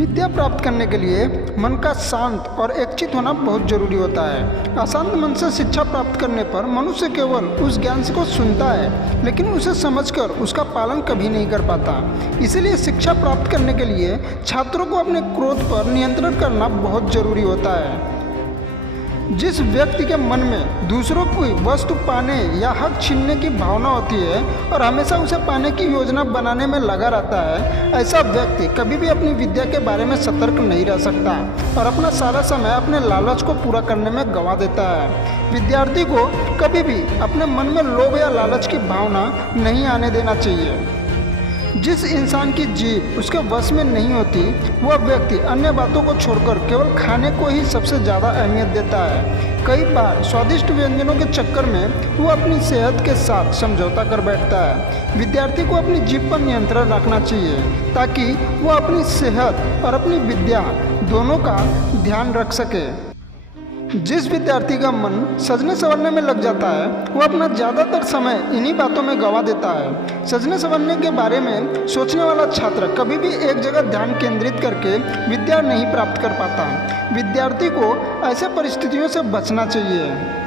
विद्या प्राप्त करने के लिए मन का शांत और एकचित्त होना बहुत जरूरी होता है। अशांत मन से शिक्षा प्राप्त करने पर मनुष्य केवल उस ज्ञान को सुनता है, लेकिन उसे समझकर उसका पालन कभी नहीं कर पाता। इसलिए शिक्षा प्राप्त करने के लिए छात्रों को अपने क्रोध पर नियंत्रण करना बहुत जरूरी होता है। जिस व्यक्ति के मन में दूसरों की वस्तु पाने या हक छीनने की भावना होती है और हमेशा उसे पाने की योजना बनाने में लगा रहता है, ऐसा व्यक्ति कभी भी अपनी विद्या के बारे में सतर्क नहीं रह सकता और अपना सारा समय अपने लालच को पूरा करने में गंवा देता है। विद्यार्थी को कभी भी अपने मन में लोभ या लालच की भावना नहीं आने देना चाहिए। जिस इंसान की जीभ उसके वश में नहीं होती, वह व्यक्ति अन्य बातों को छोड़कर केवल खाने को ही सबसे ज़्यादा अहमियत देता है। कई बार स्वादिष्ट व्यंजनों के चक्कर में वह अपनी सेहत के साथ समझौता कर बैठता है। विद्यार्थी को अपनी जीभ पर नियंत्रण रखना चाहिए ताकि वह अपनी सेहत और अपनी विद्या दोनों का ध्यान रख सके। जिस विद्यार्थी का मन सजने संवरने में लग जाता है, वह अपना ज़्यादातर समय इन्हीं बातों में गंवा देता है। सजने संवरने के बारे में सोचने वाला छात्र कभी भी एक जगह ध्यान केंद्रित करके विद्या नहीं प्राप्त कर पाता। विद्यार्थी को ऐसे परिस्थितियों से बचना चाहिए।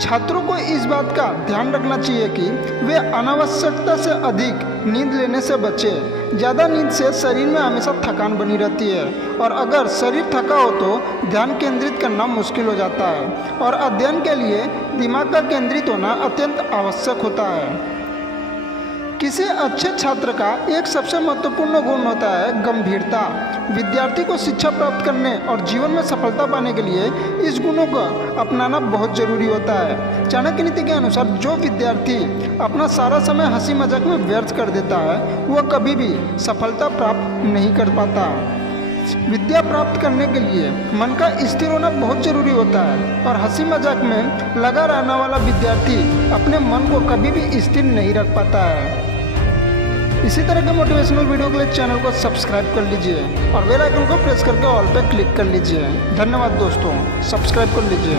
छात्रों को इस बात का ध्यान रखना चाहिए कि वे अनावश्यकता से अधिक नींद लेने से बचें। ज़्यादा नींद से शरीर में हमेशा थकान बनी रहती है और अगर शरीर थका हो तो ध्यान केंद्रित करना मुश्किल हो जाता है और अध्ययन के लिए दिमाग का केंद्रित होना अत्यंत आवश्यक होता है। किसी अच्छे छात्र का एक सबसे महत्वपूर्ण गुण होता है गंभीरता। विद्यार्थी को शिक्षा प्राप्त करने और जीवन में सफलता पाने के लिए इस गुणों को अपनाना बहुत जरूरी होता है। चाणक्य नीति के अनुसार जो विद्यार्थी अपना सारा समय हंसी मजाक में व्यर्थ कर देता है, वह कभी भी सफलता प्राप्त नहीं कर पाता। विद्या प्राप्त करने के लिए मन का स्थिर होना बहुत जरूरी होता है और हंसी मजाक में लगा रहने वाला विद्यार्थी अपने मन को कभी भी स्थिर नहीं रख पाता है। इसी तरह के मोटिवेशनल वीडियो के लिए चैनल को सब्सक्राइब कर लीजिए और बेल आइकन को प्रेस करके ऑल पे क्लिक कर लीजिए। धन्यवाद दोस्तों, सब्सक्राइब कर लीजिए।